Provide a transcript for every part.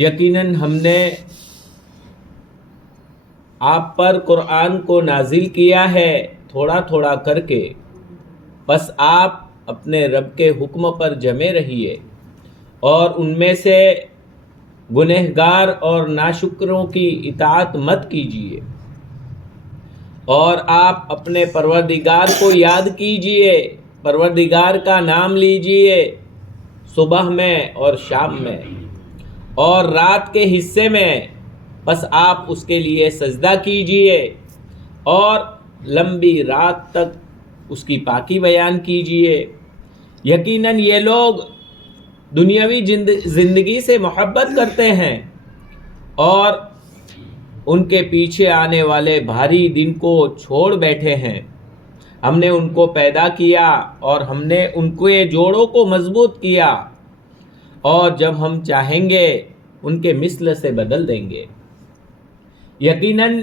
یقیناً ہم نے آپ پر قرآن کو نازل کیا ہے تھوڑا تھوڑا کر کے، بس آپ اپنے رب کے حکم پر جمے رہیے اور ان میں سے گنہگار اور ناشکروں کی اطاعت مت کیجیے، اور آپ اپنے پروردگار کو یاد کیجیے، پروردگار کا نام لیجیے صبح میں اور شام میں اور رات کے حصے میں، بس آپ اس کے لیے سجدہ کیجیے اور لمبی رات تک اس کی پاکی بیان کیجیے۔ یقیناً یہ لوگ دنیاوی زندگی سے محبت کرتے ہیں اور ان کے پیچھے آنے والے بھاری دن کو چھوڑ بیٹھے ہیں۔ ہم نے ان کو پیدا کیا اور ہم نے ان کے جوڑوں کو مضبوط کیا، اور جب ہم چاہیں گے ان کے مثل سے بدل دیں گے۔ یقیناً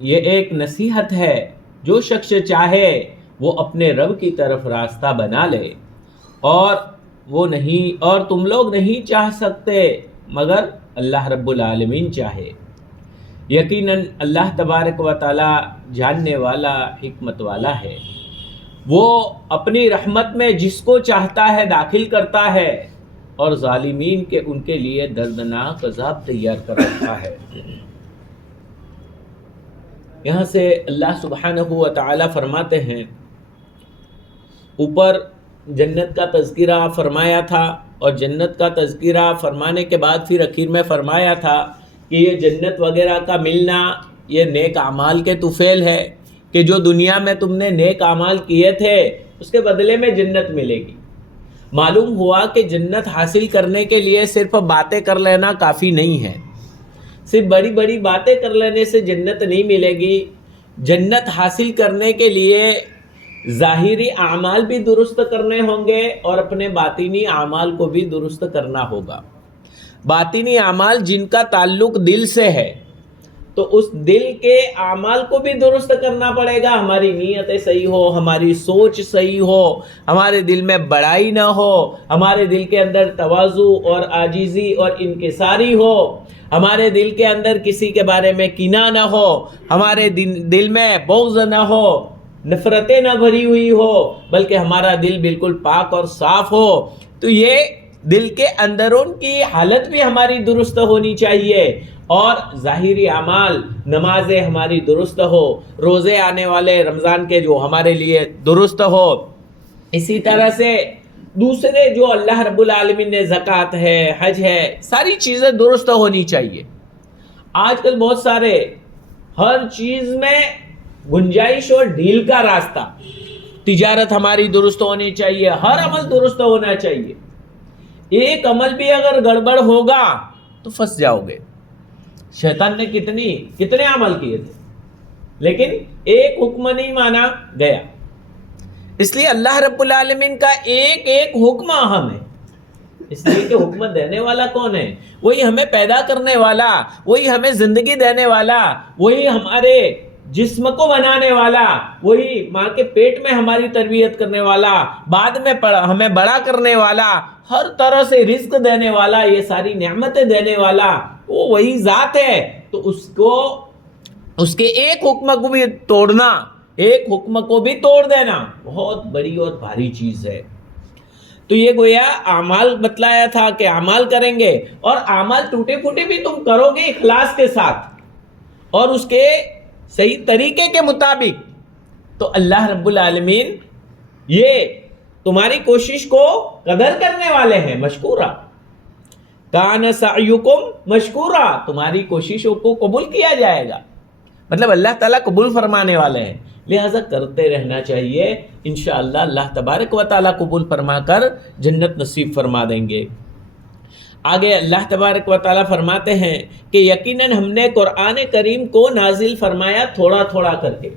یہ ایک نصیحت ہے، جو شخص چاہے وہ اپنے رب کی طرف راستہ بنا لے، اور تم لوگ نہیں چاہ سکتے مگر اللہ رب العالمین چاہے۔ یقیناً اللہ تبارک و تعالی جاننے والا، حکمت والا ہے۔ وہ اپنی رحمت میں جس کو چاہتا ہے داخل کرتا ہے، اور ظالمین کے ان کے لیے دردناک عذاب تیار کر رکھا ہے۔ یہاں سے اللہ سبحانہ و تعالی فرماتے ہیں، اوپر جنت کا تذکرہ فرمایا تھا، اور جنت کا تذکرہ فرمانے کے بعد پھر اخیر میں فرمایا تھا کہ یہ جنت وغیرہ کا ملنا یہ نیک اعمال کے طفیل ہے، کہ جو دنیا میں تم نے نیک اعمال کیے تھے اس کے بدلے میں جنت ملے گی۔ معلوم ہوا کہ جنت حاصل کرنے کے لیے صرف باتیں کر لینا کافی نہیں ہے، صرف بڑی بڑی باتیں کر لینے سے جنت نہیں ملے گی۔ جنت حاصل کرنے کے لیے ظاہری اعمال بھی درست کرنے ہوں گے اور اپنے باطنی اعمال کو بھی درست کرنا ہوگا۔ باطنی اعمال جن کا تعلق دل سے ہے، تو اس دل کے اعمال کو بھی درست کرنا پڑے گا۔ ہماری نیتیں صحیح ہو، ہماری سوچ صحیح ہو، ہمارے دل میں بڑائی نہ ہو، ہمارے دل کے اندر تواضع اور عاجزی اور انکساری ہو، ہمارے دل کے اندر کسی کے بارے میں کینہ نہ ہو، ہمارے دل میں بغض نہ ہو، نفرتیں نہ بھری ہوئی ہو، بلکہ ہمارا دل بالکل پاک اور صاف ہو۔ تو یہ دل کے اندرون کی حالت بھی ہماری درست ہونی چاہیے، اور ظاہری اعمال، نمازیں ہماری درست ہو، روزے آنے والے رمضان کے جو ہمارے لیے درست ہو، اسی طرح سے دوسرے جو اللہ رب العالمین نے زکوٰۃ ہے، حج ہے، ساری چیزیں درست ہونی چاہیے۔ آج کل بہت سارے ہر چیز میں گنجائش اور ڈھیل کا راستہ، تجارت ہماری درست ہونی چاہیے، ہر عمل درست ہونا چاہیے۔ ایک عمل بھی اگر گڑبڑ ہوگا تو پھنس جاؤ گے۔ شیطان نے کتنے عمل کیے تھے، لیکن ایک حکم نہیں مانا گیا۔ اس لیے اللہ رب العالمین کا ایک ایک حکم اہم ہے، اس لیے کہ حکم دینے والا کون ہے؟ وہی ہمیں پیدا کرنے والا، وہی ہمیں زندگی دینے والا، وہی ہمارے جسم کو بنانے والا، وہی ماں کے پیٹ میں ہماری تربیت کرنے والا، بعد میں ہمیں بڑا کرنے والا، ہر طرح سے رزق دینے والا، یہ ساری نعمتیں دینے والا، وہ وہی ذات ہے۔ تو اس کے ایک حکم کو بھی توڑنا، ایک حکم کو بھی توڑ دینا بہت بڑی اور بھاری چیز ہے۔ تو یہ گویا اعمال بتلایا تھا کہ اعمال کریں گے، اور اعمال ٹوٹے پھوٹے بھی تم کرو گے اخلاص کے ساتھ اور اس کے صحیح طریقے کے مطابق، تو اللہ رب العالمین یہ تمہاری کوشش کو قدر کرنے والے ہیں۔ مشکورا کان سعیکم مشکورا، تمہاری کوششوں کو قبول کیا جائے گا، مطلب اللہ تعالیٰ قبول فرمانے والے ہیں، لہٰذا کرتے رہنا چاہیے۔ انشاءاللہ اللہ تبارک و تعالیٰ قبول فرما کر جنت نصیب فرما دیں گے۔ آگے اللہ تبارک و تعالیٰ فرماتے ہیں کہ یقیناً ہم نے قرآن کریم کو نازل فرمایا تھوڑا تھوڑا کر کے،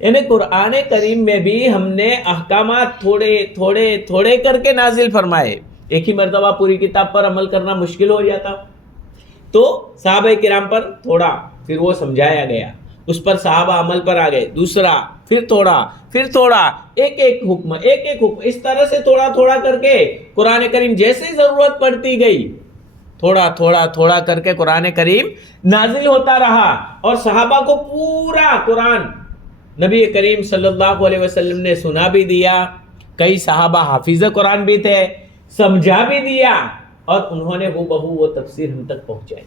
یعنی قرآن کریم میں بھی ہم نے احکامات تھوڑے تھوڑے تھوڑے کر کے نازل فرمائے۔ ایک ہی مرتبہ پوری کتاب پر عمل کرنا مشکل ہو جاتا، تو صحابہ کرام پر تھوڑا، پھر وہ سمجھایا گیا، اس پر صحابہ عمل پر آ گئے، دوسرا، پھر تھوڑا، ایک ایک حکم، اس طرح سے تھوڑا تھوڑا کر کے قرآن کریم جیسے ضرورت پڑتی گئی تھوڑا تھوڑا تھوڑا کر کے قرآن کریم نازل ہوتا رہا، اور صحابہ کو پورا قرآن نبی کریم صلی اللہ علیہ وسلم نے سنا بھی دیا، کئی صحابہ حافظ قرآن بھی تھے، سمجھا بھی دیا، اور انہوں نے ہو بہو وہ تفسیر ہم تک پہنچائی،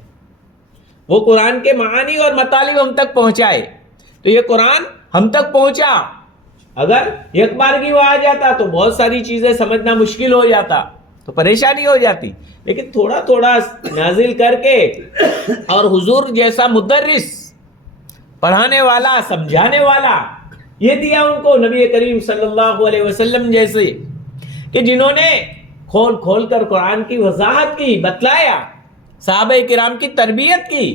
وہ قرآن کے معانی اور مطالب ہم تک پہنچائے۔ تو یہ قرآن ہم تک پہنچا، اگر ایک بار کی وہ آ جاتا تو بہت ساری چیزیں سمجھنا مشکل ہو جاتا، تو پریشانی ہو جاتی، لیکن تھوڑا تھوڑا نازل کر کے، اور حضور جیسا مدرس، پڑھانے والا، سمجھانے والا، یہ دیا ان کو نبی کریم صلی اللہ علیہ وسلم جیسے، کہ جنہوں نے کھول کھول کر قرآن کی وضاحت کی، بتلایا، صحابہ کرام کی تربیت کی،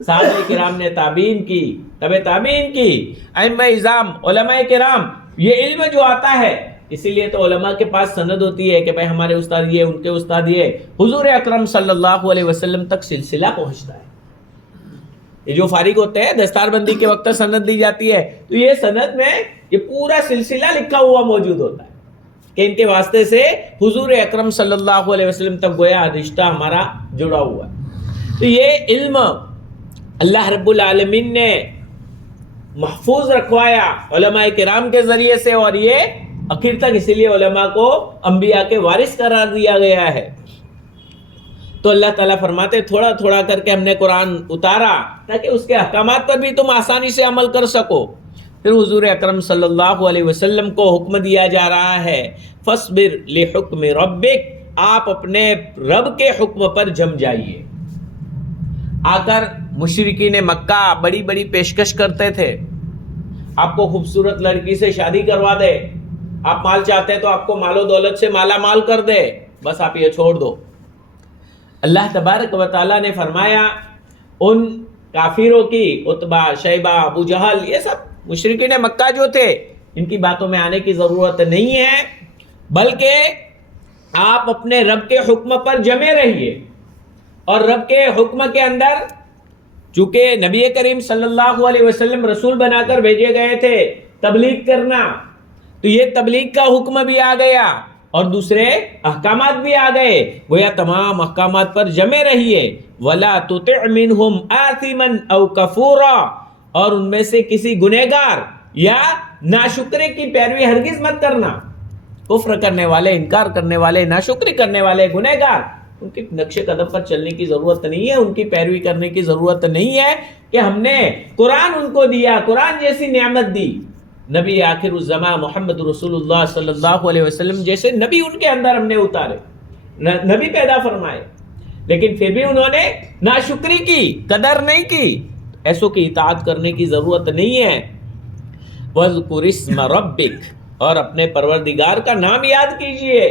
صحابہ کرام نے تابعین کی، تبع تابعین کی، ائمہ اعظام، علماء کرام، یہ علم جو آتا ہے، اسی لیے تو علماء کے پاس سند ہوتی ہے کہ بھائی ہمارے استاد یہ، ان کے استاد یہ، حضور اکرم صلی اللہ علیہ وسلم تک سلسلہ پہنچتا ہے۔ یہ جو فارغ ہوتے ہیں دستار بندی کے وقت سند دی جاتی ہے، تو یہ سند میں یہ پورا سلسلہ لکھا ہوا موجود ہوتا ہے کہ ان کے واسطے سے حضور اکرم صلی اللہ علیہ وسلم تک گویا رشتہ ہمارا جڑا ہوا ہے۔ تو یہ علم اللہ رب العالمین نے محفوظ رکھوایا علماء کرام کے ذریعے سے، اور یہ آخر تک اسی لیے علماء کو انبیاء کے وارث قرار دیا گیا ہے۔ تو اللہ تعالیٰ فرماتے تھوڑا تھوڑا کر کے ہم نے قرآن اتارا تاکہ اس کے احکامات پر بھی تم آسانی سے عمل کر سکو۔ پھر حضور اکرم صلی اللہ علیہ وسلم کو حکم دیا جا رہا ہے فَاصْبِرْ لِحُکْمِ رَبِّکَ، آپ اپنے رب کے حکم پر جم جائیے۔ آ کر مشرکین مکہ بڑی بڑی پیشکش کرتے تھے، آپ کو خوبصورت لڑکی سے شادی کروا دے، آپ مال چاہتے ہیں تو آپ کو مال و دولت سے مالا مال کر دے، بس آپ یہ چھوڑ دو۔ اللہ تبارک و تعالیٰ نے فرمایا ان کافروں کی، عتبہ، شیبہ، ابو جہل، یہ سب مشرکین مکہ جو تھے، ان کی باتوں میں آنے کی ضرورت نہیں ہے، بلکہ آپ اپنے رب کے حکم پر جمے رہیے، اور رب کے حکم کے اندر چونکہ نبی کریم صلی اللہ علیہ وسلم رسول بنا کر بھیجے گئے تھے تبلیغ کرنا، تو یہ تبلیغ کا حکم بھی آ گیا اور دوسرے احکامات بھی آ گئے، گویا تمام احکامات پر جمے رہیے۔ وَلَا تُطِعْ مِنْهُمْ آثِمًا أَوْ كَفُورًا، اور ان میں سے کسی گنہگار یا ناشکرے کی پیروی ہرگز مت کرنا۔ کفر کرنے والے، انکار کرنے والے، ناشکری کرنے والے، گنہگار، ان کے نقش قدم پر چلنے کی ضرورت نہیں ہے، ان کی پیروی کرنے کی ضرورت نہیں ہے کہ ہم نے قرآن ان کو دیا، قرآن جیسی نعمت دی، نبی آخر الزمان محمد رسول اللہ صلی اللہ علیہ وسلم جیسے نبی ان کے اندر ہم نے اتارے، نبی پیدا فرمائے، لیکن پھر بھی انہوں نے ناشکری کی، قدر نہیں کی۔ ایسوں کی اطاعت کرنے کی ضرورت نہیں ہے۔ وَاذْكُرِ اسْمَ رَبِّكَ، اور اپنے پروردگار کا نام یاد کیجئے،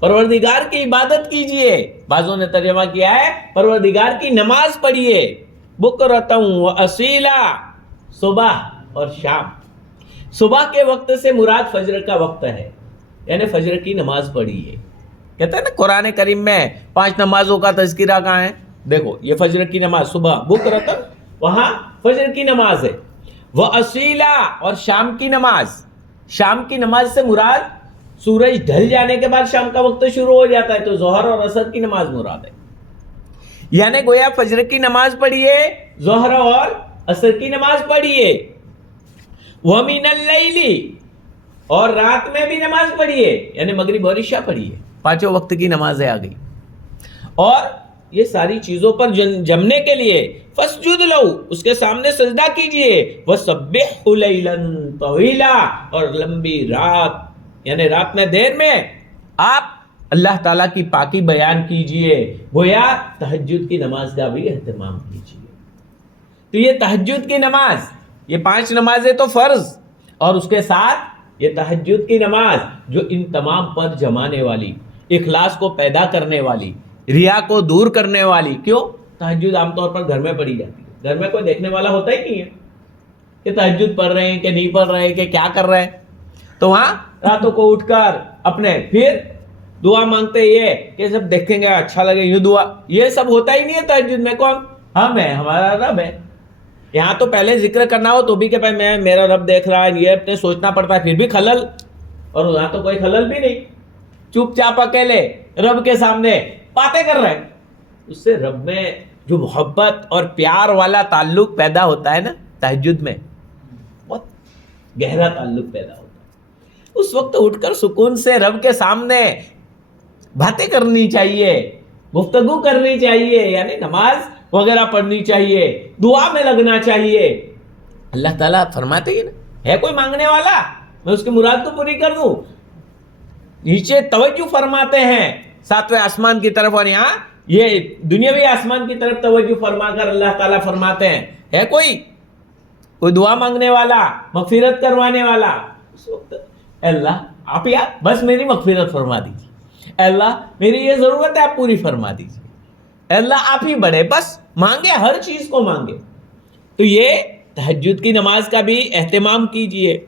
پروردگار کی عبادت کیجئے۔ بعضوں نے ترجمہ کیا ہے پروردگار کی نماز پڑھیے، بُکْرَةً وَأَصِيلًا، صبح اور شام۔ صبح کے وقت سے مراد فجر کا وقت ہے، یعنی فجر کی نماز پڑھیے۔ کہتے ہیں نا قرآن کریم میں 5 نمازوں کا تذکرہ کہاں ہے؟ دیکھو یہ فجر کی نماز صبح، بُکْرَةً، وہاں فجر کی نماز ہے، وَأَصِيلًا، اور شام کی نماز۔ شام کی نماز سے مراد سورج ڈھل جانے کے بعد شام کا وقت شروع ہو جاتا ہے، تو ظہر اور عصر کی نماز مراد ہے، یعنی گویا فجر کی نماز پڑھیے، ظہر اور عصر کی نماز پڑھیے۔ وَمِنَ اللَّيْلِ، اور رات میں بھی نماز پڑھیے، یعنی مغرب اور عشاء پڑھیے، 5 وقت کی نمازیں آ گئی۔ اور یہ ساری چیزوں پر جمنے کے لیے فَاسْجُدْ لَهُ، اس کے سامنے سجدہ کیجئے، وَسَبِّحْهُ لَيْلًا طَوِيلًا، اور لمبی رات، یعنی رات میں دیر میں آپ اللہ تعالیٰ کی پاکی بیان کیجئے، گویا تہجد کی نماز کا بھی اہتمام کیجئے۔ تو یہ تہجد کی نماز، یہ 5 نمازیں تو فرض، اور اس کے ساتھ یہ تہجد کی نماز جو ان تمام پر جمانے والی، اخلاص کو پیدا کرنے والی، ریا کو دور کرنے والی۔ کیوں؟ تہجد عام طور پر گھر میں پڑھی جاتی ہے، گھر میں کوئی دیکھنے والا ہوتا ہی نہیں ہے کہ تہجد پڑھ رہے ہیں کہ نہیں پڑھ رہے ہیں کہ کیا کر رہے ہیں، تو وہاں راتوں کو اٹھ کر اپنے پھر دعا مانگتے یہ کہ سب دیکھیں گے اچھا لگے، یہ دعا، یہ سب ہوتا ہی نہیں ہے تہجد میں۔ کون؟ ہم ہے، ہمارا رب ہے۔ یہاں تو پہلے ذکر کرنا ہو تو بھی کہ بھائی میں، میرا رب دیکھ رہا ہے، یہ اپنے سوچنا پڑتا ہے، پھر بھی خلل، اور یہاں تو کوئی خلل بھی نہیں، چپ چاپ اکیلے رب کے سامنے باتیں کر رہے ہیں، اس سے رب میں جو محبت اور پیار والا تعلق پیدا ہوتا ہے نا تہجد میں، بہت گہرا تعلق پیدا ہوتا ہے. اس وقت اٹھ کر سکون سے رب کے سامنے باتیں کرنی چاہیے، گفتگو کرنی چاہیے، یعنی نماز وغیرہ پڑھنی چاہیے، دعا میں لگنا چاہیے. اللہ تعالیٰ فرماتے ہی نا، ہے کوئی مانگنے والا میں اس کی مراد کو پوری کر دوں. نیچے توجہ فرماتے ہیں ساتویں آسمان کی طرف، اور یہاں یہ دنیاوی آسمان کی طرف توجہ فرما کر اللہ تعالیٰ فرماتے ہیں ہے کوئی دعا مانگنے والا، مغفرت کروانے والا. اس وقت اے اللہ آپ یا بس میری مغفرت فرما دیجیے، اے اللہ میری یہ ضرورت ہے آپ پوری فرما دیجیے، اے اللہ آپ ہی بڑے، بس مانگے، ہر چیز کو مانگے. تو یہ تہجد کی نماز کا بھی اہتمام کیجیے.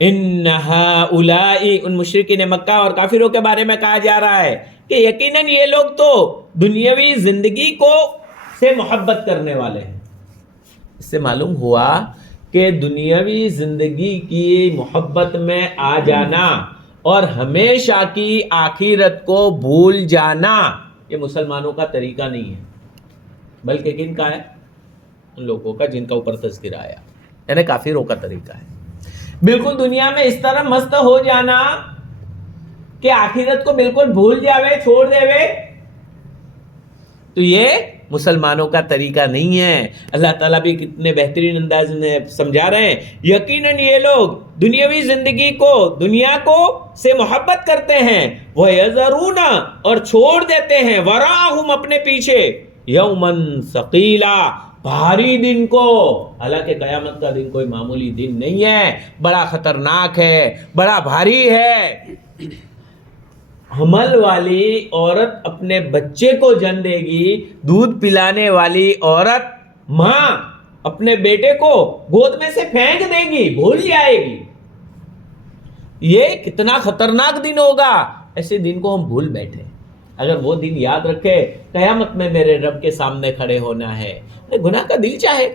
ان ہؤلاء، ان مشرکین مکہ اور کافروں کے بارے میں کہا جا رہا ہے کہ یقیناً یہ لوگ تو دنیاوی زندگی کو سے محبت کرنے والے ہیں. اس سے معلوم ہوا کہ دنیاوی زندگی کی محبت میں آ جانا اور ہمیشہ کی آخرت کو بھول جانا یہ مسلمانوں کا طریقہ نہیں ہے، بلکہ کن کا ہے؟ ان لوگوں کا جن کا اوپر تذکرہ آیا، یعنی کافروں کا طریقہ ہے. بالکل دنیا میں اس طرح مست ہو جانا کہ آخرت کو بالکل بھول جاوے، چھوڑ دے وے، تو یہ مسلمانوں کا طریقہ نہیں ہے. اللہ تعالیٰ بھی کتنے بہترین انداز میں سمجھا رہے ہیں، یقیناً یہ لوگ دنیاوی زندگی کو، دنیا کو سے محبت کرتے ہیں، وَيَذَرُونَ اور چھوڑ دیتے ہیں، وَرَاءَهُمْ اپنے پیچھے، یوماً ثقیلا بھاری دن کو. حالانکہ قیامت کا دن کوئی معمولی دن نہیں ہے، بڑا خطرناک ہے، بڑا بھاری ہے. حمل والی عورت اپنے بچے کو جن دے گی، دودھ پلانے والی عورت ماں اپنے بیٹے کو گود میں سے پھینک دے گی، بھول جائے گی. یہ کتنا خطرناک دن ہوگا. ایسے دن کو ہم بھول بیٹھے. اگر وہ دن یاد رکھے، قیامت میں میرے رب کے سامنے کھڑے ہونا ہے، گناہ کا دل چاہے،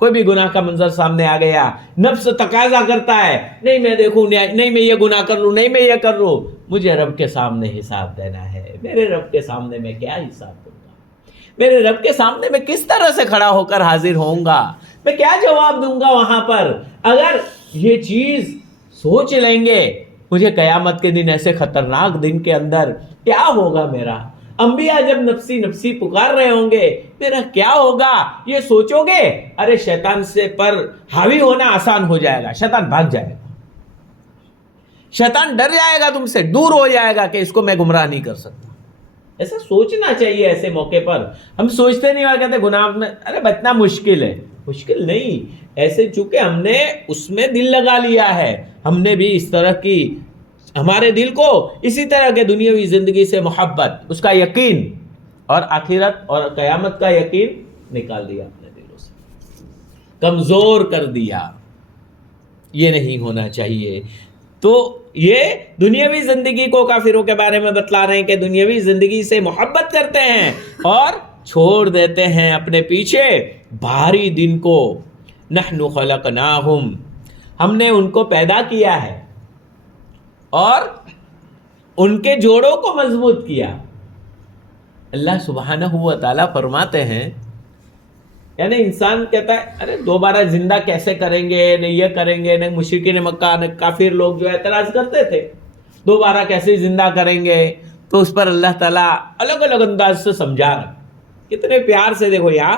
کوئی بھی گناہ کا منظر سامنے آ گیا، نفس تقاضا کرتا ہے نہیں میں دیکھوں، نہیں میں یہ گناہ کر لوں، نہیں میں یہ کر لوں، مجھے رب کے سامنے حساب دینا ہے. میرے رب کے سامنے میں کیا حساب دوں گا؟ میرے رب کے سامنے میں کس طرح سے کھڑا ہو کر حاضر ہوں گا؟ میں کیا جواب دوں گا وہاں پر؟ اگر یہ چیز سوچ لیں گے مجھے قیامت کے دن، ایسے خطرناک دن کے اندر کیا ہوگا میرا، انبیاء جب نفسی نفسی پکار رہے ہوں گے میرا کیا ہوگا، یہ سوچو گے، ارے شیطان سے پر حاوی ہونا آسان ہو جائے گا، شیطان بھاگ جائے گا، شیطان ڈر جائے گا، تم سے دور ہو جائے گا کہ اس کو میں گمراہ نہیں کر سکتا. ایسا سوچنا چاہیے. ایسے موقع پر ہم سوچتے نہیں اور کہتے گناہ میں ارے بچنا مشکل ہے. مشکل نہیں، ایسے چونکہ ہم نے اس میں دل لگا لیا ہے، ہم نے بھی اس طرح کی، ہمارے دل کو اسی طرح کے دنیاوی زندگی سے محبت، اس کا یقین اور آخرت اور قیامت کا یقین نکال دیا اپنے دلوں سے، کمزور کر دیا. یہ نہیں ہونا چاہیے. تو یہ دنیاوی زندگی کو کافروں کے بارے میں بتلا رہے ہیں کہ دنیاوی زندگی سے محبت کرتے ہیں اور چھوڑ دیتے ہیں اپنے پیچھے بھاری دن کو. نحن خلقناہم، ہم نے ان کو پیدا کیا ہے اور ان کے جوڑوں کو مضبوط کیا. اللہ سبحانہ و تعالیٰ فرماتے ہیں، یعنی انسان کہتا ہے ارے دوبارہ زندہ کیسے کریں گے، نہیں یہ کریں گے، نہیں مشرکین مکہ کافر لوگ جو اعتراض کرتے تھے دوبارہ کیسے زندہ کریں گے. تو اس پر اللہ تعالیٰ الگ الگ انداز سے سمجھا رہا، کتنے پیار سے. دیکھو یہاں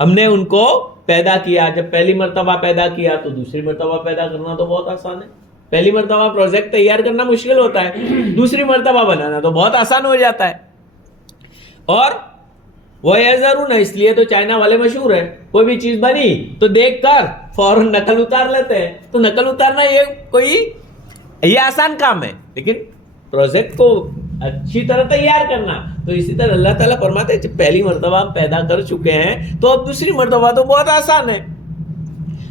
ہم نے ان کو پیدا کیا، جب پہلی مرتبہ پیدا کیا تو دوسری مرتبہ پیدا کرنا تو بہت آسان ہے. پہلی مرتبہ پروجیکٹ تیار کرنا مشکل ہوتا ہے، دوسری مرتبہ بنانا تو بہت آسان ہو جاتا ہے. اور وَيَذَرُونَ، اس لیے تو چائنا والے مشہور ہیں، کوئی بھی چیز بنی تو دیکھ کر فوراً نقل اتار لیتے ہیں. تو نقل اتارنا یہ آسان کام ہے، لیکن پروجیکٹ کو اچھی طرح تیار کرنا تو اسی طرح اللہ تعالیٰ فرماتے ہیں جب پہلی مرتبہ ہم پیدا کر چکے ہیں تو اب دوسری مرتبہ تو بہت آسان ہے.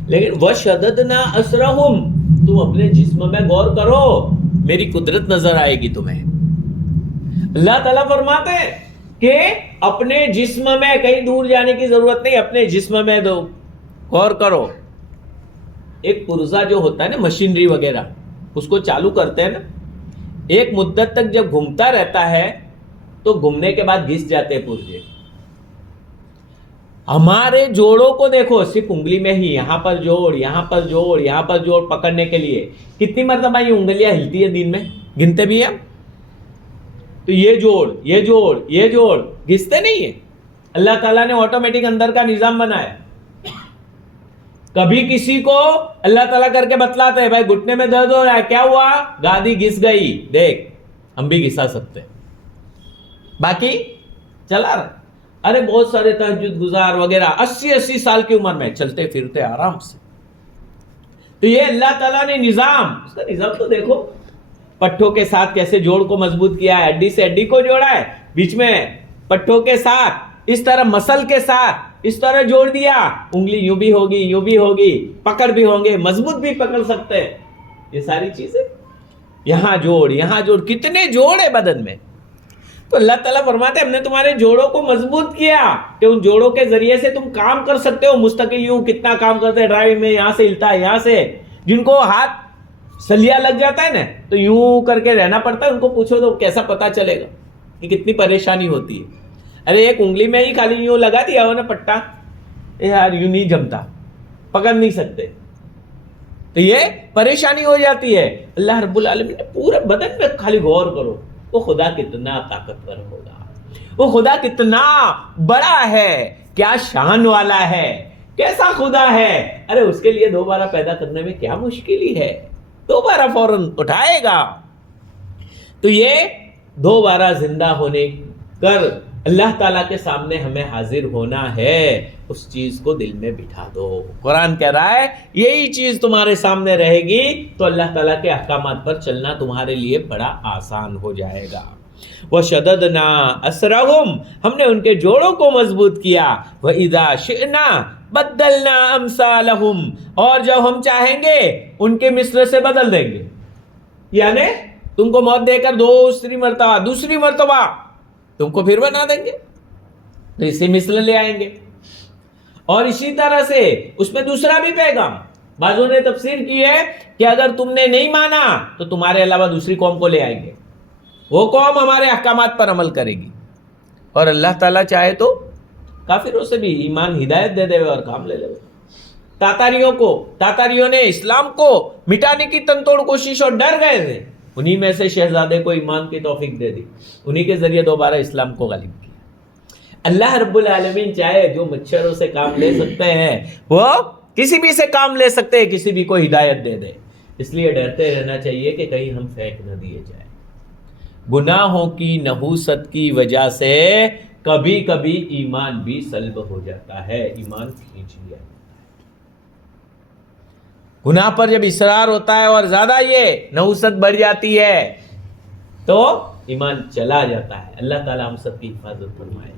لیکن وَشَدَدْنَا أَسْرَهُمْ، تم اپنے جسم میں غور کرو، میری قدرت نظر آئے گی تمہیں. اللہ تعالیٰ فرماتے ہیں کہ اپنے جسم میں، کہیں دور جانے کی ضرورت نہیں، اپنے جسم میں دو غور کرو. ایک پرزہ جو ہوتا ہے نا، مشینری وغیرہ، اس کو چالو کرتے ہیں نا، ایک مدت تک جب گھومتا رہتا ہے تو تو گھومنے کے بعد گھس جاتے پرجے. ہمارے جوڑوں کو دیکھو، صرف انگلی میں ہی یہاں پر جوڑ، یہاں پر جوڑ، یہاں پر جوڑ پکڑنے کے لیے کتنی مرتبہ یہ انگلیاں ہلتی ہے دن میں، گنتے بھی ہیں. تو یہ جوڑ، یہ جوڑ، یہ جوڑ گھستے نہیں ہیں. اللہ تعالیٰ نے آٹومیٹک اندر کا نظام بنایا. کبھی کسی کو اللہ تعالیٰ کر کے بتلاتے ہیں، بھائی گھٹنے میں درد ہو رہا ہے، کیا ہوا؟ گادی گھس گئی، دیکھ ہم بھی گھسا سکتے، باقی چلا رہا. ارے بہت سارے تہجد گزار وغیرہ 80 سال کی عمر میں چلتے پھرتے آرام سے. تو یہ اللہ تعالیٰ نے نظام، اس کا نظام تو دیکھو، پٹھوں کے ساتھ کیسے جوڑ کو مضبوط کیا ہے، ہڈی سے ہڈی کو جوڑا ہے، بیچ میں پٹھوں کے ساتھ اس طرح مسل کے ساتھ اس طرح جوڑ دیا. انگلی یوں بھی ہوگی، یوں بھی ہوگی، پکڑ بھی ہوں گے، مضبوط بھی پکڑ سکتے ہیں. یہ ساری چیزیں یہاں جوڑ، یہاں جوڑ، کتنے جوڑ ہے بدن میں. تو اللہ تعالیٰ فرماتے ہیں ہم نے تمہارے جوڑوں کو مضبوط کیا کہ ان جوڑوں کے ذریعے سے تم کام کر سکتے ہو مستقل. یوں کتنا کام کرتے ہیں ڈرائیونگ میں، یہاں سے ہلتا ہے، یہاں سے. جن کو ہاتھ سلیا لگ جاتا ہے نا تو یوں کر کے رہنا پڑتا ہے، ان کو پوچھو تو کیسا پتا چلے گا کہ کتنی پریشانی ہوتی ہے. ارے ایک انگلی میں ہی خالی یوں لگا دیا ہو نا پٹا، یار یوں نہیں جمتا، پکڑ نہیں سکتے، تو یہ پریشانی ہو جاتی ہے. اللہ رب العالمین نے پورے بدن میں خالی غور کرو، وہ خدا کتنا طاقتور ہوگا، وہ خدا کتنا بڑا ہے، کیا شان والا ہے، کیسا خدا ہے. ارے اس کے لیے دوبارہ پیدا کرنے میں کیا مشکل ہی ہے، دوبارہ فوراً اٹھائے گا. تو یہ دوبارہ زندہ ہونے کر اللہ تعالیٰ کے سامنے ہمیں حاضر ہونا ہے، اس چیز کو دل میں بٹھا دو. قرآن کہہ رہا ہے یہی چیز تمہارے سامنے رہے گی تو اللہ تعالیٰ کے احکامات پر چلنا تمہارے لیے بڑا آسان ہو جائے گا. وَشَدَدْنَا أَسْرَهُمْ، ہم نے ان کے جوڑوں کو مضبوط کیا. وَإِذَا شِئْنَا بَدَّلْنَا أَمْثَالَهُمْ، اور جب ہم چاہیں گے ان کے مثل سے بدل دیں گے. یعنی تم کو موت دے کر دوسری مرتبہ تم کو پھر بنا دیں گے تو اسی مثل لے آئیں گے. اور اسی طرح سے اس میں دوسرا بھی پیغام. بعضوں نے تفسیر کی ہے کہ اگر تم نے نہیں مانا تو تمہارے علاوہ دوسری قوم کو لے آئیں گے، وہ قوم ہمارے احکامات پر عمل کرے گی. اور اللہ تعالیٰ چاہے تو کافروں سے بھی ایمان ہدایت دے دے اور کام لے لے. تاتاریوں نے اسلام کو مٹانے کی تنتوڑ کوشش اور ڈر گئے تھے، انہی میں سے شہزادے کو ایمان کی توفیق دے دی، انہی کے ذریعے دوبارہ اسلام کو غالب کیا. اللہ رب العالمین چاہے جو مچھروں سے کام لے سکتے ہیں وہ کسی بھی سے کام لے سکتے ہیں، کسی بھی کو ہدایت دے دے. اس لیے ڈرتے رہنا چاہیے کہ کہیں ہم پھینک نہ دیے جائیں. گناہوں کی نحوست کی وجہ سے کبھی کبھی ایمان بھی سلب ہو جاتا ہے، ایمان کھینچ لیا. گناہ پر جب اصرار ہوتا ہے اور زیادہ یہ نحوست بڑھ جاتی ہے تو ایمان چلا جاتا ہے. اللہ تعالیٰ ہم سب کی حفاظت فرمائے.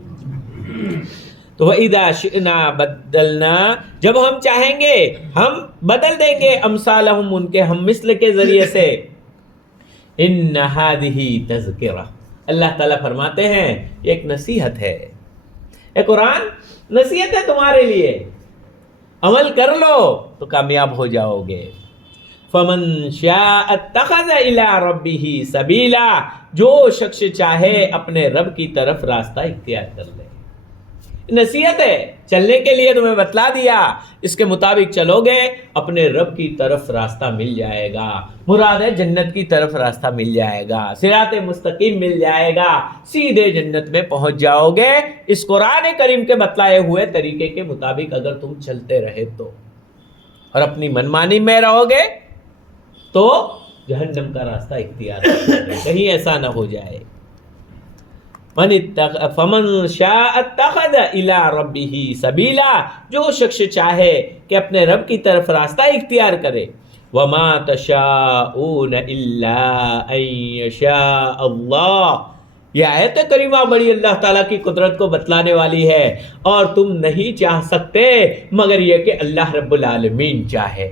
تو وَإِذَا شِئْنَا بَدَّلْنَا، جب ہم چاہیں گے ہم بدل دیں گے امثالہم، ان کے ہم مثل کے ذریعے سے. ان هذه تذکرہ، اللہ تعالیٰ فرماتے ہیں یہ ایک نصیحت ہے. یہ قرآن نصیحت ہے تمہارے لیے، عمل کر لو تو کامیاب ہو جاؤ گے. فمن شاء اتخذ الی ربہ سبیلا، جو شخص چاہے اپنے رب کی طرف راستہ اختیار کر لے. نصیحت ہے، چلنے کے لیے تمہیں بتلا دیا، اس کے مطابق چلو گے اپنے رب کی طرف راستہ مل جائے گا. مراد ہے جنت کی طرف راستہ مل جائے گا، صراط مستقیم مل جائے گا، سیدھے جنت میں پہنچ جاؤ گے اس قرآن کریم کے بتلائے ہوئے طریقے کے مطابق اگر تم چلتے رہے تو. اور اپنی منمانی میں رہو گے تو جہنم کا راستہ اختیار کرو، کہیں ایسا نہ ہو جائے. فمن شاء اتخذ الی ربہ سبیلا، جو شخص چاہے کہ اپنے رب کی طرف راستہ اختیار کرے. وما تشاءون الا ان یشاء اللہ، یہ آیت کریمہ بڑی اللہ تعالیٰ کی قدرت کو بتلانے والی ہے. اور تم نہیں چاہ سکتے مگر یہ کہ اللہ رب العالمین چاہے.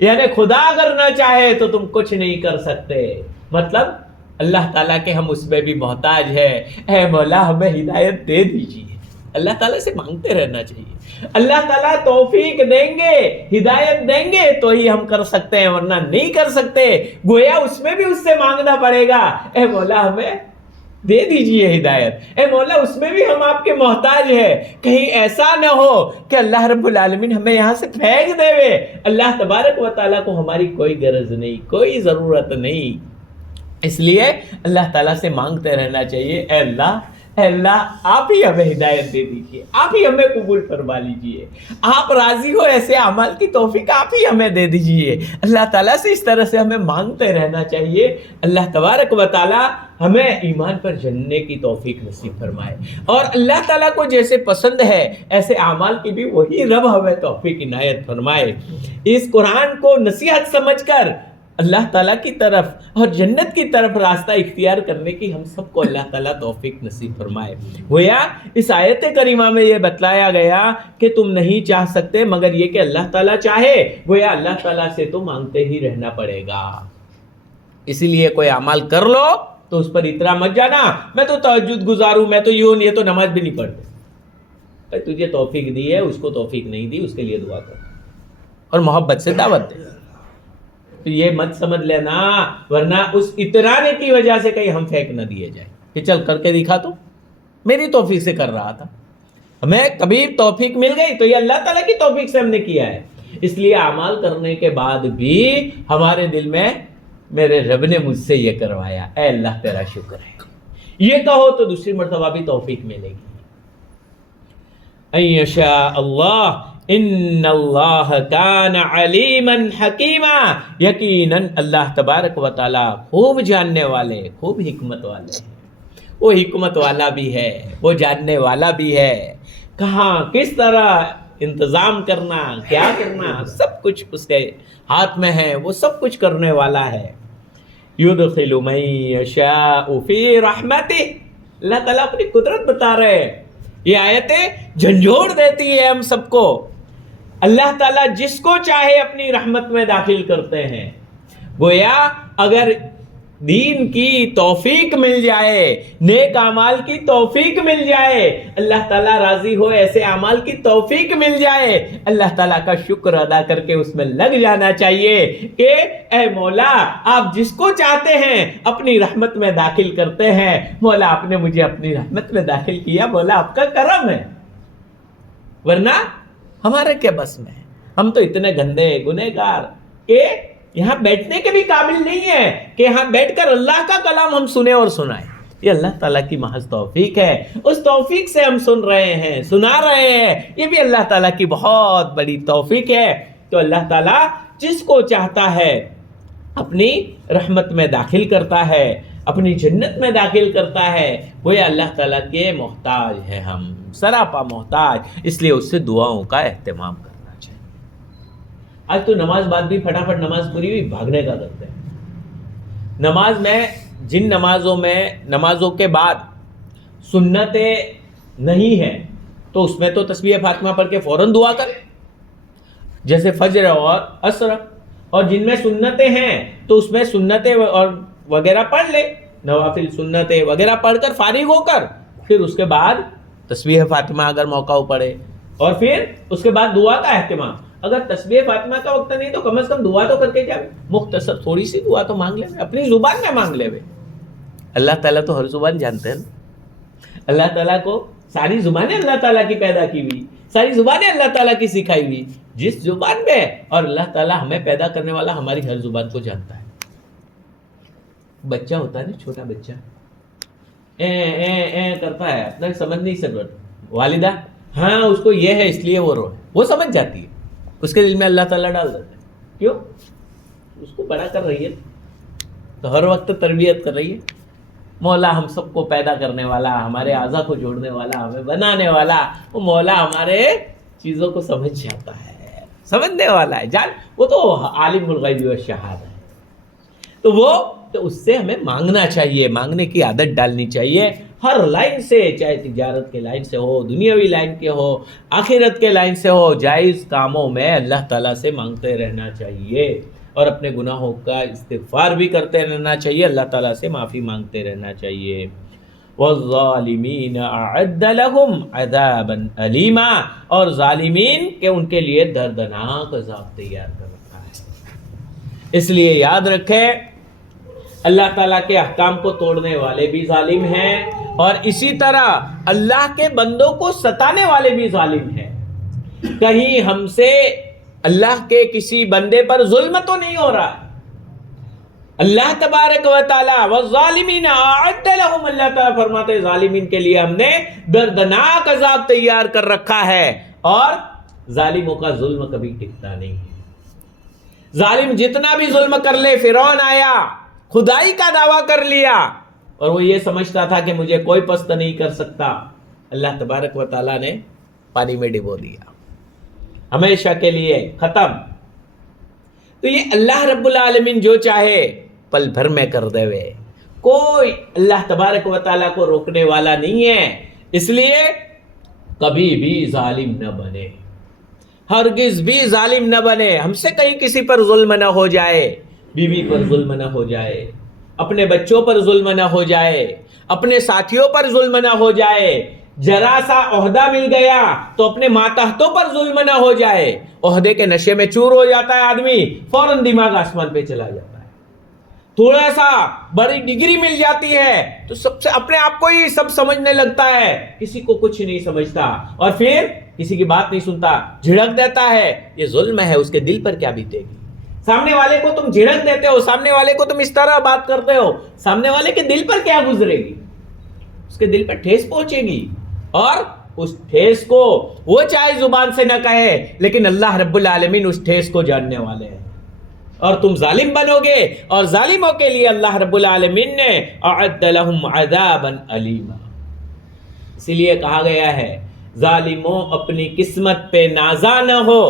یعنی خدا اگر نہ چاہے تو تم کچھ نہیں کر سکتے. مطلب اللہ تعالیٰ کے ہم اس میں بھی محتاج ہے. اے مولا ہمیں ہدایت دے دیجیے. اللہ تعالیٰ سے مانگتے رہنا چاہیے. اللہ تعالیٰ توفیق دیں گے، ہدایت دیں گے تو ہی ہم کر سکتے ہیں، ورنہ نہیں کر سکتے. گویا اس میں بھی اس سے مانگنا پڑے گا، اے مولا ہمیں دے دیجئے ہدایت، اے مولا اس میں بھی ہم آپ کے محتاج ہیں، کہیں ایسا نہ ہو کہ اللہ رب العالمین ہمیں یہاں سے پھینک دے وے۔ اللہ تبارک و تعالیٰ کو ہماری کوئی غرض نہیں، کوئی ضرورت نہیں، اس لیے اللہ تعالیٰ سے مانگتے رہنا چاہیے، اے اللہ آپ ہی ہمیں ہدایت دے دیجئے، آپ ہی ہمیں قبول فرما لیجئے، آپ راضی ہو ایسے اعمال کی توفیق آپ ہی ہمیں دے دیجئے۔ اللہ تعالیٰ سے اس طرح سے ہمیں مانگتے رہنا چاہیے، اللہ تبارک و تعالیٰ ہمیں ایمان پر جننے کی توفیق نصیب فرمائے، اور اللہ تعالیٰ کو جیسے پسند ہے ایسے اعمال کی بھی وہی رب ہمیں توفیق عنایت فرمائے۔ اس قرآن کو نصیحت سمجھ کر اللہ تعالیٰ کی طرف اور جنت کی طرف راستہ اختیار کرنے کی ہم سب کو اللہ تعالیٰ توفیق نصیب فرمائے۔ گویا اس آیت کریمہ میں یہ بتلایا گیا کہ تم نہیں چاہ سکتے مگر یہ کہ اللہ تعالیٰ چاہے، گویا اللہ تعالیٰ سے تو مانگتے ہی رہنا پڑے گا۔ اسی لیے کوئی عمل کر لو تو اس پر اترا مت جانا میں تو تہجد گزار ہوں، میں تو یہ تو نماز بھی نہیں پڑھتے۔ تجھے توفیق دی ہے، اس کو توفیق نہیں دی، اس کے لیے دعا کر اور محبت سے دعوت دے۔ تو یہ مت سمجھ لینا، ورنہ اس اترانے کی وجہ سے کہیں ہم پھینک نہ دیے جائیں کہ چل کر کے دکھا، تو میری توفیق سے کر رہا تھا، ہمیں کبھی توفیق مل گئی تو یہ اللہ تعالیٰ کی توفیق سے ہم نے کیا ہے۔ اس لیے اعمال کرنے کے بعد بھی ہمارے دل میں میرے رب نے مجھ سے یہ کروایا، اے اللہ تیرا شکر ہے، یہ کہو تو دوسری مرتبہ بھی توفیق ملے گی۔ ان یشاء اللہ ان اللہ کان علیما حکیما، یقیناً اللہ تبارک و تعالیٰ خوب جاننے والے، خوب حکمت والے ہیں۔ وہ حکمت والا بھی ہے، وہ جاننے والا بھی ہے، کہاں کس طرح انتظام کرنا، کیا کرنا، سب کچھ اس کے ہاتھ میں ہے، وہ سب کچھ کرنے والا ہے۔ یدخل من یشاء فی رحمتہ، اللہ تعالیٰ اپنی قدرت بتا رہے ہیں۔ یہ آیتیں جھنجھوڑ دیتی ہے ہم سب کو۔ اللہ تعالیٰ جس کو چاہے اپنی رحمت میں داخل کرتے ہیں۔ گویا اگر دین کی توفیق مل جائے، نیک اعمال کی توفیق مل جائے، اللہ تعالیٰ راضی ہو ایسے اعمال کی توفیق مل جائے، اللہ تعالیٰ کا شکر ادا کر کے اس میں لگ جانا چاہیے کہ اے مولا آپ جس کو چاہتے ہیں اپنی رحمت میں داخل کرتے ہیں، مولا آپ نے مجھے اپنی رحمت میں داخل کیا، مولا آپ کا کرم ہے، ورنہ ہمارے کیا بس میں ہے؟ ہم تو اتنے گندے گنہگار کہ یہاں بیٹھنے کے بھی قابل نہیں ہے کہ یہاں بیٹھ کر اللہ کا کلام ہم سنیں اور سنائیں۔ یہ اللہ تعالیٰ کی محض توفیق ہے، اس توفیق سے ہم سن رہے ہیں، سنا رہے ہیں، یہ بھی اللہ تعالیٰ کی بہت بڑی توفیق ہے۔ تو اللہ تعالیٰ جس کو چاہتا ہے اپنی رحمت میں داخل کرتا ہے، اپنی جنت میں داخل کرتا ہے، وہ اللہ تعالیٰ کے محتاج ہیں، ہم سراپا محتاج، اس لیے اس سے دعاؤں کا اہتمام کرنا چاہیے۔ آج تو نماز بعد بھی فٹافٹ نماز پوری ہوئی بھاگنے کا کرتے ہیں۔ نماز میں جن نمازوں کے بعد سنتیں نہیں ہیں تو اس میں تو تسبیح فاطمہ پڑھ کے فوراً دعا کر، جیسے فجر اور عصر، اور جن میں سنتیں ہیں تو اس میں سنتیں اور وغیرہ پڑھ لے، نوافل سنتیں وغیرہ پڑھ کر فارغ ہو کر پھر اس کے بعد تسبیح فاطمہ اگر موقع پڑے، اور پھر اس کے بعد دعا کا اہتمام۔ اگر تسبیح فاطمہ کا وقت نہیں تو کم از کم دعا تو کر کے جائے، مختصر تھوڑی سی دعا تو مانگ لے، اپنی زبان میں مانگ لے۔ اللہ تعالیٰ تو ہر زبان جانتے ہیں نا، اللہ تعالیٰ کو ساری زبانیں اللہ تعالیٰ کی پیدا کی ہوئی، ساری زبانیں اللہ تعالیٰ کی سکھائی ہوئی، جس زبان میں، اور اللہ تعالیٰ ہمیں پیدا کرنے والا ہماری ہر زبان کو جانتا ہے۔ بچہ ہوتا ہے نا، چھوٹا بچہ اے کرتا ہے، اپنا سمجھ نہیں سکتا، والدہ ہاں اس کو یہ ہے اس لیے وہ رو ہے، وہ سمجھ جاتی ہے، اس کے دل میں اللہ تعالیٰ ڈال دیتا ہے۔ کیوں؟ اس کو بڑا کر رہی ہے، تو ہر وقت تربیت کر رہی ہے۔ مولا ہم سب کو پیدا کرنے والا، ہمارے اعضاء کو جوڑنے والا، ہمیں بنانے والا، وہ مولا ہمارے چیزوں کو سمجھ جاتا ہے، سمجھنے والا ہے، جان وہ تو عالم الغیب والشہادہ ہے۔ تو اس سے ہمیں مانگنا چاہیے، مانگنے کی عادت ڈالنی چاہیے ہر لائن سے، چاہے تجارت کے لائن سے ہو، دنیاوی لائن کے ہو، آخرت کے لائن سے ہو، جائز کاموں میں اللہ تعالیٰ سے مانگتے رہنا چاہیے، اور اپنے گناہوں کا استغفار بھی کرتے رہنا چاہیے، اللہ تعالیٰ سے معافی مانگتے رہنا چاہیے۔ وَالظَّالِمِينَ أَعَدَّ لَهُمْ عَذَابًا أَلِيمًا، اور ظالمین کے ان کے لیے دردناک عذاب تیار کر رکھا ہے۔ اس لیے یاد رکھیں اللہ تعالیٰ کے احکام کو توڑنے والے بھی ظالم ہیں، اور اسی طرح اللہ کے بندوں کو ستانے والے بھی ظالم ہیں۔ کہیں ہم سے اللہ کے کسی بندے پر ظلم تو نہیں ہو رہا؟ اللہ تبارک و تعالی والظالمین اعد لهم، اللہ تعالیٰ فرماتے ہیں ظالمین کے لیے ہم نے دردناک عذاب تیار کر رکھا ہے، اور ظالموں کا ظلم کبھی ٹکتا نہیں ہے۔ ظالم جتنا بھی ظلم کر لے، فرعون آیا خدائی کا دعویٰ کر لیا اور وہ یہ سمجھتا تھا کہ مجھے کوئی پست نہیں کر سکتا، اللہ تبارک و تعالیٰ نے پانی میں ڈبو دیا، ہمیشہ کے لیے ختم۔ تو یہ اللہ رب العالمین جو چاہے پل بھر میں کر دے وے، کوئی اللہ تبارک و تعالیٰ کو روکنے والا نہیں ہے۔ اس لیے کبھی بھی ظالم نہ بنے، ہرگز بھی ظالم نہ بنے۔ ہم سے کہیں کسی پر ظلم نہ ہو جائے، بیوی پر ظلم نہ ہو جائے، اپنے بچوں پر ظلم نہ ہو جائے، اپنے ساتھیوں پر ظلم نہ ہو جائے، ذرا سا عہدہ مل گیا تو اپنے ماتحتوں پر ظلم نہ ہو جائے۔ عہدے کے نشے میں چور ہو جاتا ہے آدمی، فوراً دماغ آسمان پہ چلا جاتا ہے۔ تھوڑا سا بڑی ڈگری مل جاتی ہے تو سب سے اپنے آپ کو ہی سب سمجھنے لگتا ہے، کسی کو کچھ نہیں سمجھتا، اور پھر کسی کی بات نہیں سنتا، جھڑک دیتا ہے۔ یہ ظلم ہے، اس کے دل پر کیا بیتے گی؟ سامنے والے کو تم جھڑک دیتے ہو، سامنے والے کو تم اس طرح بات کرتے ہو، سامنے والے کے دل پر کیا گزرے گی؟ اس کے دل پر ٹھیس پہنچے گی، اور اس ٹھیس کو وہ چاہے زبان سے نہ کہے، لیکن اللہ رب العالمین اس ٹھیس کو جاننے والے ہیں، اور تم ظالم بنو گے، اور ظالموں کے لیے اللہ رب العالمین نے اعد لهم عذابا علیما۔ اسی لیے کہا گیا ہے ظالموں اپنی قسمت پہ نازا نہ ہو،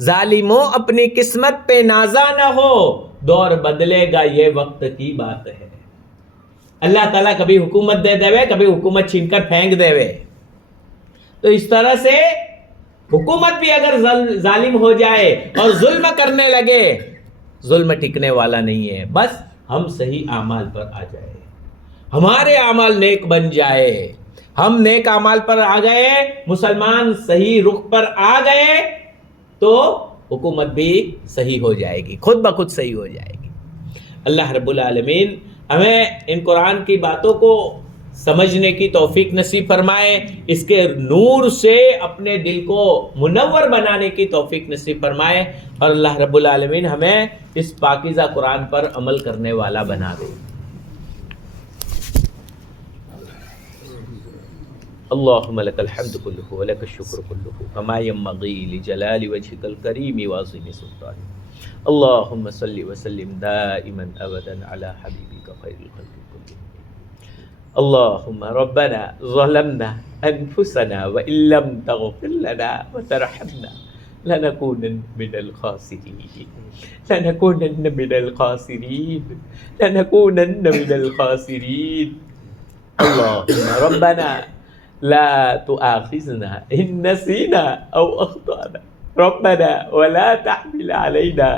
ظالموں اپنی قسمت پہ نازا نہ ہو، دور بدلے گا یہ وقت کی بات ہے۔ اللہ تعالیٰ کبھی حکومت دے دے، کبھی حکومت چھین کر پھینک دے۔ تو اس طرح سے حکومت بھی اگر ظالم ہو جائے اور ظلم کرنے لگے، ظلم ٹکنے والا نہیں ہے۔ بس ہم صحیح اعمال پر آ جائے، ہمارے اعمال نیک بن جائے، ہم نیک اعمال پر آ گئے، مسلمان صحیح رخ پر آ گئے، تو حکومت بھی صحیح ہو جائے گی، خود بخود صحیح ہو جائے گی۔ اللہ رب العالمین ہمیں ان قرآن کی باتوں کو سمجھنے کی توفیق نصیب فرمائے، اس کے نور سے اپنے دل کو منور بنانے کی توفیق نصیب فرمائے، اور اللہ رب العالمین ہمیں اس پاکیزہ قرآن پر عمل کرنے والا بنا دے۔ اللهم لك الحمد كله ولك الشكر كله كما ينبغي لجلال وجهك الكريم وعظيم سلطانك، اللهم صل وسلم دائما ابدا على حبيبك خير الخلق كلهم۔ اللهم ربنا ظلمنا انفسنا وان لم تغفر لنا وترحمنا لنكونن من الخاسرين، لنكونن من الخاسرين، لنكونن من الخاسرين۔ اللهم ربنا لا تؤاخذنا إن نسينا أو أخطأنا، ربنا ولا تحمل علينا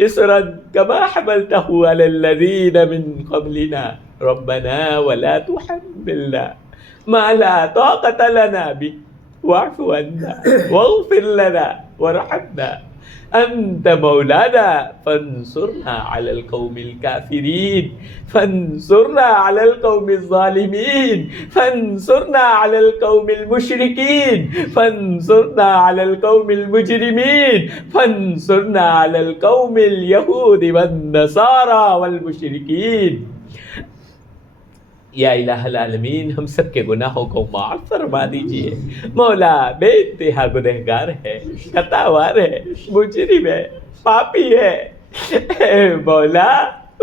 إصرا كما حملته على الذين من قبلنا، ربنا ولا تحملنا ما لا طاقة لنا به واعف عنا واغفر لنا وارحمنا أنت مولانا فانصرنا على القوم الكافرين، فانصرنا على القوم الظالمين، فانصرنا على القوم المشركين، فانصرنا على القوم المجرمين، فانصرنا على القوم اليهود والنصارى والمشركين۔ یا الہ العالمین ہم سب کے گناہوں کو معاف فرما دیجئے۔ مولا بے انتہا گنہگار ہے، خطاوار ہے، مجرم ہے، پاپی ہے، اے مولا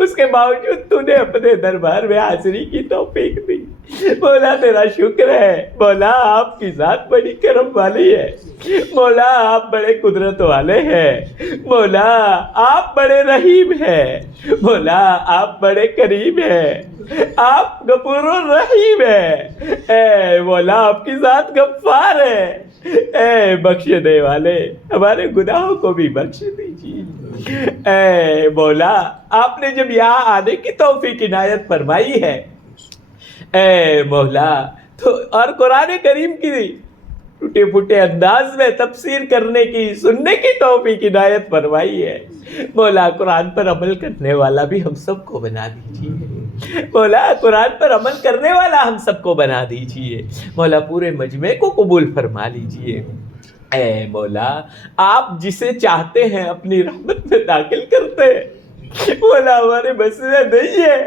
اس کے باوجود تو نے اپنے دربار میں حاضری کی توفیق دی۔ مولا تیرا شکر ہے، مولا آپ کی ذات بڑی کرم والی ہے، مولا آپ بڑے قدرت والے ہیں، مولا آپ بڑے رحیم ہیں، مولا آپ بڑے کریم ہیں، آپ غفور الرحیم ہیں، اے مولا آپ کی ذات غفار ہے، اے بخشنے والے ہمارے گناہوں کو بھی بخش دیجیے۔ اے مولا آپ نے جب یہاں آنے کی توفیق عنایت فرمائی ہے، اے مولا تو اور قرآن کریم کی ٹوٹے پھوٹے انداز میں تفسیر کرنے کی، سننے کی توفیق عنایت فرمائیے۔ مولا قرآن پر عمل کرنے والا بھی ہم سب کو بنا دیجیے، مولا قرآن پر عمل کرنے والا ہم سب کو بنا دیجیے، مولا پورے مجمع کو قبول فرما لیجیے۔ اے مولا آپ جسے چاہتے ہیں اپنی رحمت میں داخل کرتے ہیں، مولا ہمارے بس میں نہیں ہے،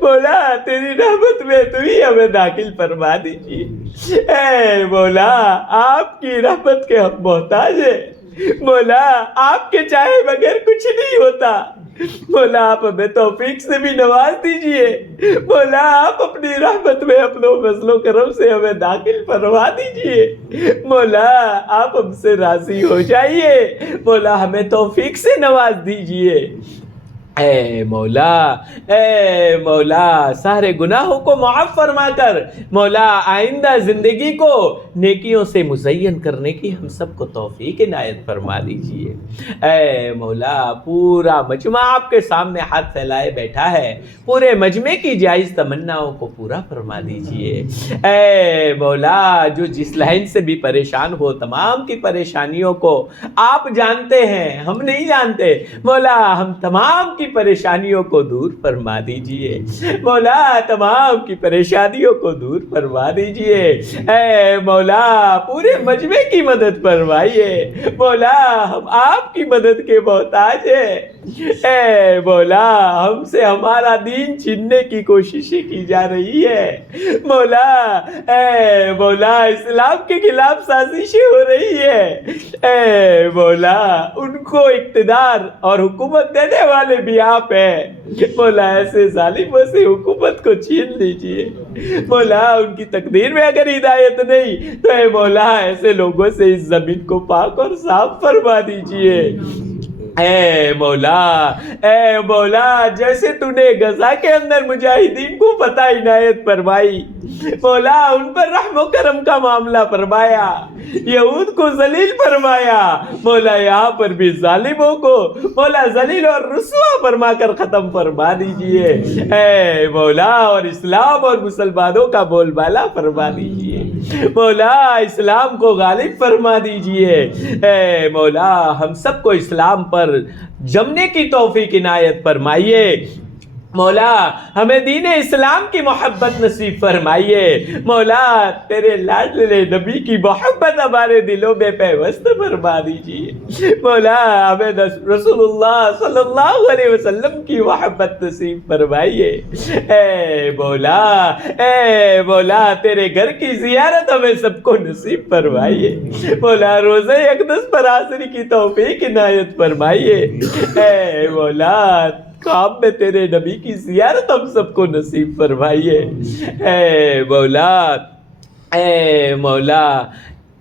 مولا تیری رحمت میں تو ہی ہمیں داخل فرما دیجیے۔ اے مولا آپ کی رحمت کے ہم محتاج ہیں، مولا آپ کے چاہے بغیر کچھ نہیں ہوتا، مولا آپ ہمیں توفیق سے بھی نواز دیجئے، مولا آپ اپنی رحمت میں اپنوں فضل و کرم سے ہمیں داخل فرما دیجئے، مولا آپ ہم سے راضی ہو جائیے، مولا ہمیں توفیق سے نواز دیجئے۔ اے مولا سارے گناہوں کو معاف فرما کر مولا آئندہ زندگی کو نیکیوں سے مزین کرنے کی ہم سب کو توفیق عنایت فرما دیجئے۔ اے مولا پورا مجمع آپ کے سامنے ہاتھ پھیلائے بیٹھا ہے، پورے مجمع کی جائز تمناؤں کو پورا فرما دیجئے۔ اے مولا جو جس لائن سے بھی پریشان ہو، تمام کی پریشانیوں کو آپ جانتے ہیں، ہم نہیں جانتے، مولا ہم تمام کی پریشانیوں کو دور فرما دیجئے، مولا تمام کی پریشانیوں کو دور فرما دیجئے۔ اے مولا پورے مجمع کی مدد فرمائیے، مولا ہم آپ کی مدد کے محتاج ہیں۔ اے مولا ہم سے ہمارا دین چھیننے کی کوششیں کی جا رہی ہے، مولا اے مولا اسلام کے خلاف سازشیں ہو رہی ہے، اے مولا ان کو اقتدار اور حکومت دینے والے بھی آپ ہیں، مولا ایسے ظالموں سے حکومت کو چھین لیجئے، مولا ان کی تقدیر میں اگر ہدایت نہیں تو اے مولا ایسے لوگوں سے اس زمین کو پاک اور صاف فرما دیجئے۔ اے مولا جیسے تو نے غزہ کے اندر مجاہدین کو فتح عنایت فرمائی، مولا ان پر رحم و کرم کا معاملہ فرمایا، یہود کو ذلیل فرمایا، مولا یہاں پر بھی ظالموں کو مولا ذلیل اور رسوا فرما کر ختم فرما دیجئے۔ اے مولا اور اسلام اور مسلمانوں کا بول بالا فرما دیجئے، مولا اسلام کو غالب فرما دیجئے۔ اے مولا ہم سب کو اسلام پر جمنے کی توفیق عنایت فرمائیے، مولا ہمیں دین اسلام کی محبت نصیب فرمائیے، مولا تیرے لاڈلے نبی کی محبت ہمارے دلوں میں پیوست فرما دیجیے، مولا ہمیں رسول اللہ صلی اللہ علیہ وسلم کی محبت نصیب فرمائیے۔ اے مولا تیرے گھر کی زیارت ہمیں سب کو نصیب فرمائیے، مولا روزہ اقدس پر حاضری کی توفیق عنایت فرمائیے۔ اے مولا کام میں تیرے نبی کی زیارت ہم سب کو نصیب فرمائیے۔ اے مولا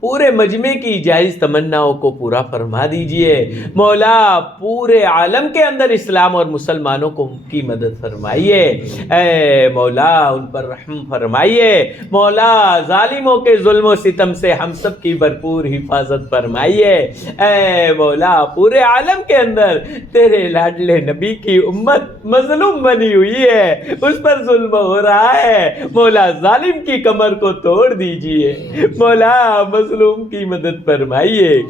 پورے مجمع کی جائز تمناؤں کو پورا فرما دیجئے، مولا پورے عالم کے اندر اسلام اور مسلمانوں کو کی مدد فرمائیے۔ اے مولا ان پر رحم فرمائیے، مولا ظالموں کے ظلم و ستم سے ہم سب کی بھرپور حفاظت فرمائیے۔ اے مولا پورے عالم کے اندر تیرے لاڈلے نبی کی امت مظلوم بنی ہوئی ہے، اس پر ظلم ہو رہا ہے، مولا ظالم کی کمر کو توڑ دیجئے، مولا مظلوم کی مدد فرمائیے۔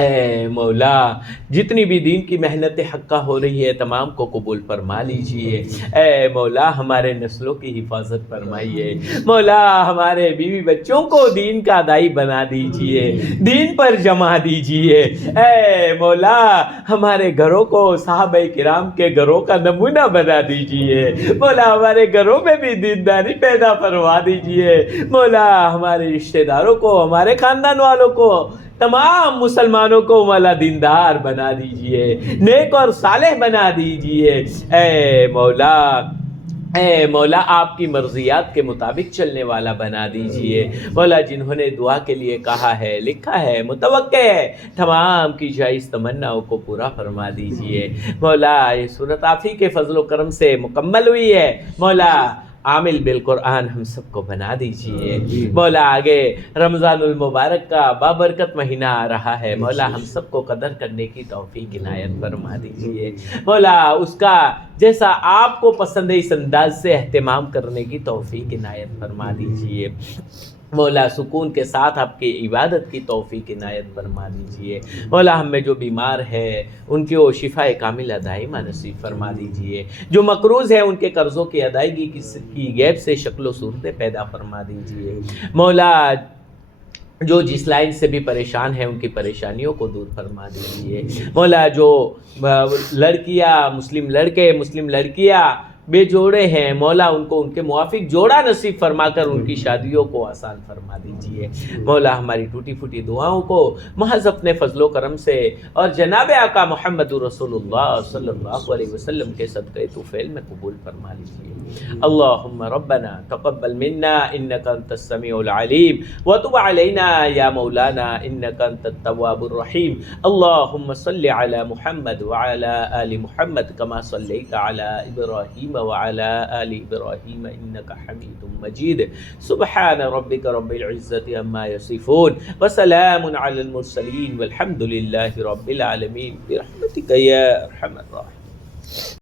اے مولا جتنی بھی دین کی محنت حقہ ہو رہی ہے تمام کو قبول فرما لیجئے۔ اے مولا ہمارے نسلوں کی حفاظت فرمائیے، مولا ہمارے بیوی بچوں کو دین کا دائی بنا دیجئے، دین پر جما دیجئے۔ اے مولا ہمارے گھروں کو صحابہ کرام کے گھروں کا نمونہ بنا دیجئے، مولا ہمارے گھروں میں بھی دینداری پیدا فرما دیجئے، مولا ہمارے رشتہ داروں کو، ہمارے خاندان والوں کو، تمام مسلمانوں کو مولا دیندار بنا دیجئے، نیک اور صالح بنا دیجئے۔ اے مولا آپ کی مرضیات کے مطابق چلنے والا بنا دیجئے، مولا جنہوں نے دعا کے لیے کہا ہے، لکھا ہے، متوقع ہے، تمام کی جائز تمناؤں کو پورا فرما دیجئے۔ مولا یہ سورت آپ ہی کے فضل و کرم سے مکمل ہوئی ہے، مولا عامل بالقرآن ہم سب کو بنا دیجئے۔ مولا آگے رمضان المبارک کا بابرکت مہینہ آ رہا ہے، مولا ہم سب کو قدر کرنے کی توفیق عنایت فرما دیجئے، مولا اس کا جیسا آپ کو پسند ہے اس انداز سے اہتمام کرنے کی توفیق عنایت فرما دیجئے۔ مولا سکون کے ساتھ آپ کی عبادت کی توفیق عنایت فرما دیجئے۔ مولا ہم میں جو بیمار ہے ان کی وہ شفا کاملہ دائمہ نصیب فرما دیجئے، جو مقروض ہے ان کے قرضوں کی ادائیگی کی غیب سے شکل و صورتیں پیدا فرما دیجئے۔ مولا جو جس لائن سے بھی پریشان ہیں ان کی پریشانیوں کو دور فرما دیجئے۔ مولا جو لڑکیاں، مسلم لڑکے، مسلم لڑکیاں بے جوڑے ہیں، مولا ان کو ان کے موافق جوڑا نصیب فرما کر ان کی شادیوں کو آسان فرما دیجئے۔ مولا ہماری ٹوٹی پھوٹی دعاؤں کو محض اپنے فضل و کرم سے اور جناب آقا محمد رسول اللہ صلی اللہ علیہ وسلم کے صدقے طفیل میں قبول فرما لیجئے۔ اللہم ربنا تقبل منا انک انت السمیع العلیم وتب علینا یا مولانا انک انت التواب الرحیم۔ اللہم صل علی محمد وعلی آل محمد کما صلیت علی ابراہیم وعلى آل إبراهيم إنك حميد مجيد سبحان ربك رب العزة عما يصفون وسلام على المرسلين والحمد لله رب العالمين برحمتك يا أرحم الراحمين۔